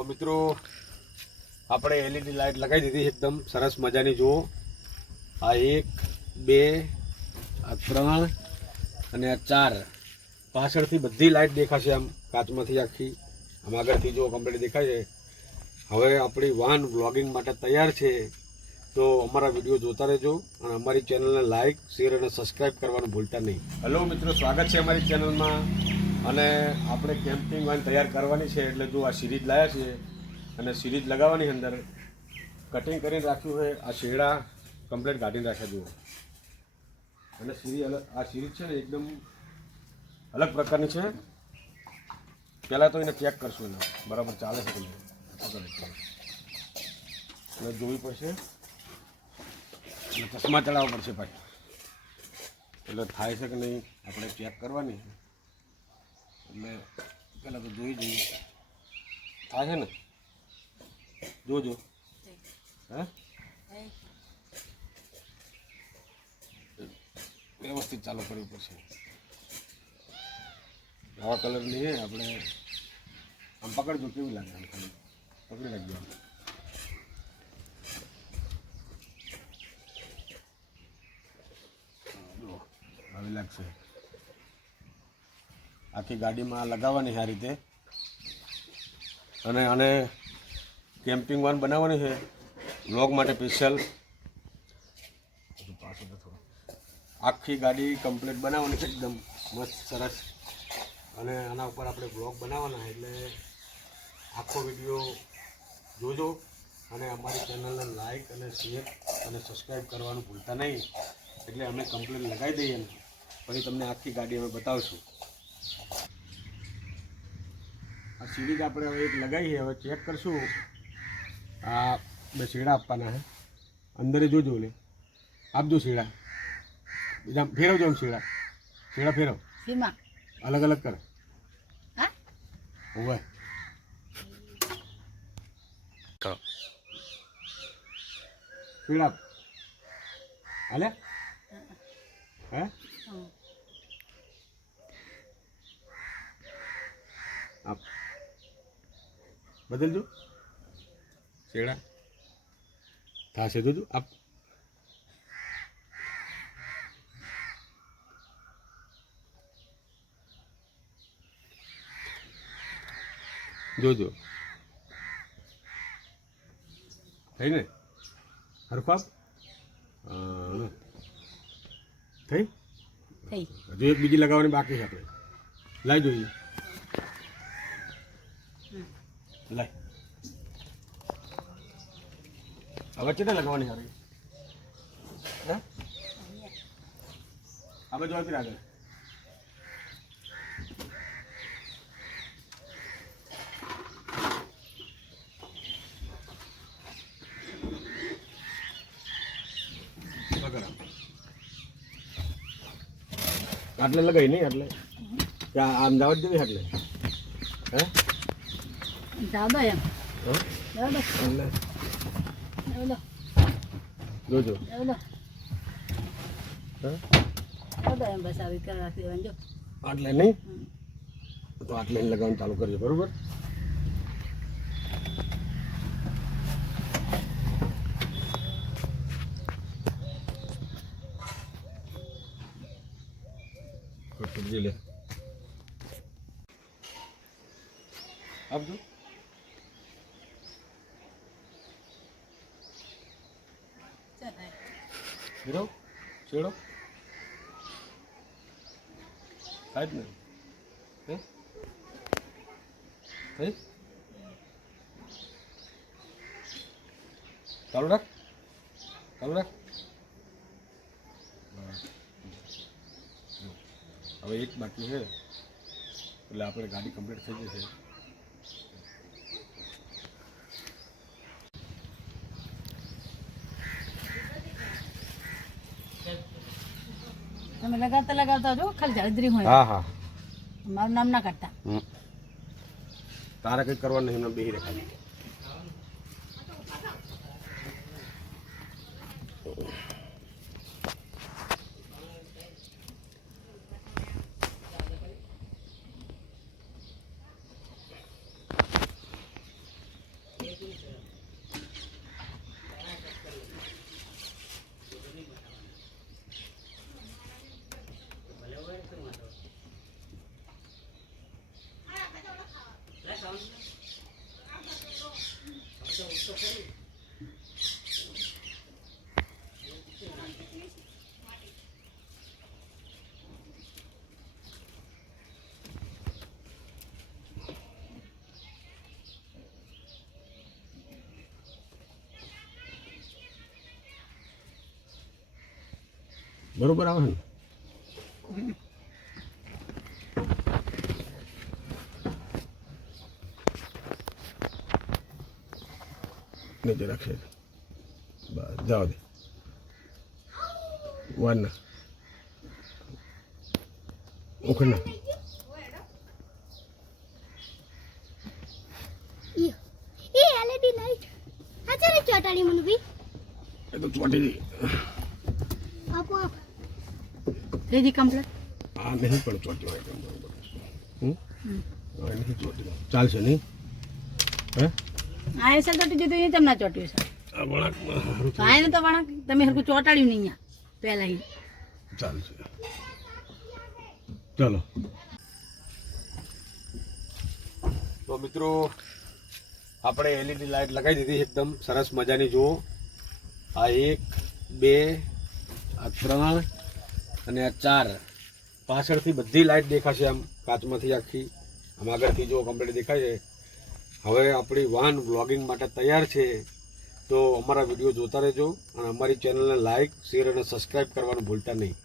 તો મિત્રો આપણે એલઈડી લાઇટ લગાવી દીધી એકદમ સરસ મજાની. જુઓ, આ 1 2 આ 3 અને આ 4 પાછળથી બધી લાઇટ દેખાશે. આમ કાચમાંથી આખી આમ આગળથી જો કમ્પ્લીટ દેખાય છે. હવે આપણી વાન બ્લોગિંગ માટે તૈયાર છે. તો અમારા વિડીયો જોતા રહેજો અને અમારી ચેનલને લાઇક શેર અને સબસ્ક્રાઈબ કરવાનું ભૂલતા નહીં. હેલો મિત્રો, સ્વાગત છે અમારી ચેનલમાં. અને આપણે કેમ્પિંગ વાન તૈયાર કરવાની છે. એટલે જો આ સિરીઝ લાવ્યા છીએ અને સિરીઝ લગાવવાની અંદર કટિંગ કરીને રાખ્યું હોય. આ શેડા કમ્પ્લીટ કાઢીને રાખ્યા જુઓ. અને આ સિરીઝ છે ને એકદમ અલગ પ્રકારની છે. પહેલાં તો એને ચેક કરશું, એને બરાબર ચાલે છે કે નહીં અને જોવી પડશે. અને ચશ્મા ચડાવવા પડશે પાછી, એટલે થાય છે કે નહીં આપણે ચેક કરવાની. એટલે પહેલાં તો જોઈ જોઈએ થાય છે ને. જોજો હે વ્યવસ્થિત ચાલુ કરવી પડશે. આવા કલરની છે. આપણે આમ પકડજો, કેવી લાગે આમ ખાલી પકડી રાખજો. આવી લાગશે. આખી ગાડીમાં લગાવવાની આ રીતે. અને આને કેમ્પિંગ વાન બનાવવાની છે વ્લોગ માટે સ્પેશિયલ. આખી ગાડી કમ્પ્લીટ બનાવવાની છે એકદમ મસ્ત સરસ. અને આના ઉપર આપણે બ્લોગ બનાવવાના, એટલે આખો વિડીયો જોજો. અને અમારી ચેનલને લાઈક અને શેર અને સબસ્ક્રાઈબ કરવાનું ભૂલતા નહીં. એટલે અમે કમ્પ્લીટ લગાવી દઈએ ને પછી તમને આખી ગાડી અમે બતાવશું. આ સીડી આપણે હવે એક લગાવી છે. હવે ચેક કરશું. આ 2 શેડા આપવાના છે. અંદર જોજો ને આપજો શેડા. બીજા ફેરવજો આમ શેડા ફેરવ. અલગ અલગ કર. હોય શેડા હાલે હે આપ બદલજો શેડા થશે. જોજો આપ જોજો થઈ ને હરખો આપ થઈ. હજુ એક બીજી લગાવવાની બાકી છે. આપણે લાવી જોઈએ. લાય હવે કેટલે લગાવવાની સારી હે આપણે જોવાથી આગળ આટલે લગાવી નહીં. એટલે ત્યાં આમ જવા જ દેવી. એટલે હે દાદા એમ જોજો બસ આવી કરવા દેવાનું. જો આટલે નહીં તો આટલે લગાવવાનું ચાલુ કરજો. બરોબર. લે આપજો. ફેરવ છેડો થાય જ ને. થઈ ચાલુ રાખ. હવે એક બાકી છે એટલે આપણે ગાડી કમ્પ્લીટ થઈ જશે. તમે લગાવતા જો ખાલી જળદરી હોય. હા મારું નામ ના કાઢતા. તારે કંઈક કરવાનું નહીં. એમને બેહી રાખે. બરોબર આવે ને? નીચે રાખશે બસ જવા દે વાર ના ઉખડ ના એ એલઈડી લાઈટ અચાનક ચોટાડી મને ભી એ તો ચોટી ગઈ આપો આપ થઈ ગઈ કમ્પ્લીટ. આ નહીં પણ ચોટી હોય કેમ બરોબર હા નહીં ચોટી ચાલશે નહીં હે આ એસલ ચોટી જતું એ તમને ચોટ્યું છે. આ વળાંકમાં સારું તો આને તો વળાંક તમે હરખું ચોટાડ્યું નહીં અહીંયા પહેલા ચાલશે ચાલો તો મિત્રો આપણે એલઈડી લાઈટ લગાવી દીધી એકદમ સરસ મજાની જુઓ આ 1 2 આ 3 અને આ 4 પાછળથી બધી લાઈટ દેખાશે આમ કાચમાંથી આખી આમ આગળથી જો કમ્પ્લીટ દેખાય છે. હવે આપણી વાન વ્લોગિંગ માટે તૈયાર છે તો અમારા વિડીયો જોતા રહેજો અને અમારી ચેનલને લાઈક શેર અને સબસ્ક્રાઈબ કરવાનું ભૂલતા નહીં.